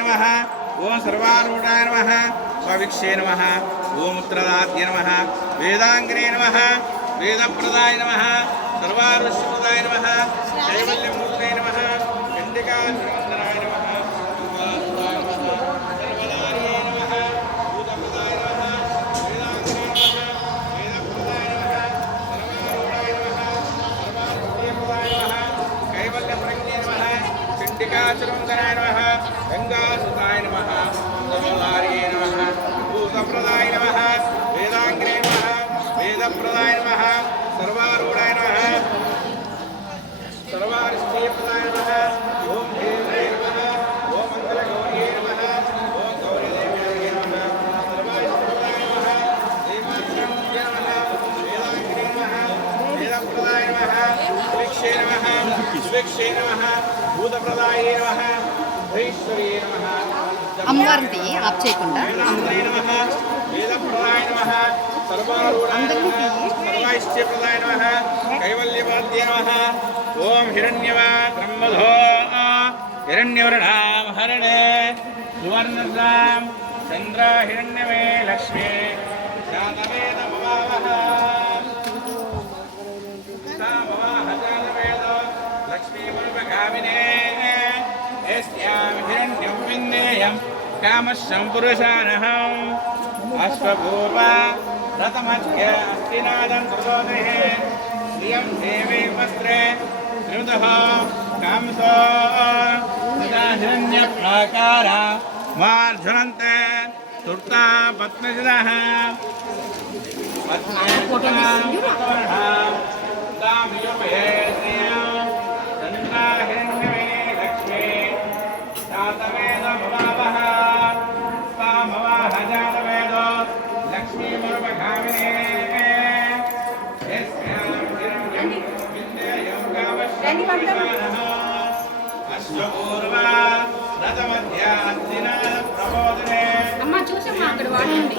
नमः ओम सर्वारूढ़ाय नमः स्विक्षे नमः ओम उत्तरदात्य नमः वेदांग्रे नमः वेदप्रदाय नमः सर्वारुष्यप्रदाय नमः कैवल्यमूर्तये नमः चंडिकाधराय नमः चंडिकाचरंधराय नमः गंगासुताय नमः नमोदार्ये नमः भूतप्रदाय नमः वेदांग्रे नमः वेदप्रदाय नमः सर्वारूढ़ाय नमः सर्वारिष्टेप्रदाय नमः ओम देवाय नमः ओम मंगलगौर्ये नमः ओम गौरीदेव्यै नमः सर्वारिष्टप्रदाय नमः देवाचरंधराय नमः वेदांग्रे नमः वेदप्रदाय नमः सुविक्षे नमः सुविक्षे नमः भूतप्रदाये नमः धैश्वर्ये नमः అమ్మవారిని ఆప్ చేయకుండా वेदप्रदाय नमः सर्वारूढ़ाय नमः सर्वाइष्टप्रदाय नमः कैवल्यवाद्ये नमः ओम हिरण्यवाद ब्रह्मधो हिरण्यवर्णाम हरणे सुवर्णसाम चंद्र हिरण्यमे लक्ष्मी जातवेद मवावः सामवाह जातवेद लक्ष्मी वरुपगामिने यस्यां हिरण्यं विन्देयं कामशं पुरुषानहम् अश्वपूर्वा रथमध्य अस्तिनादं कृतोदेः श्रियं देवे वस्त्रे श्रुतः कामसो तदा हिरण्यप्राकारा मार्जनन्ते तुर्ता पद्मजलः అమ్మ చూసమ్మా అక్కడ వాడండి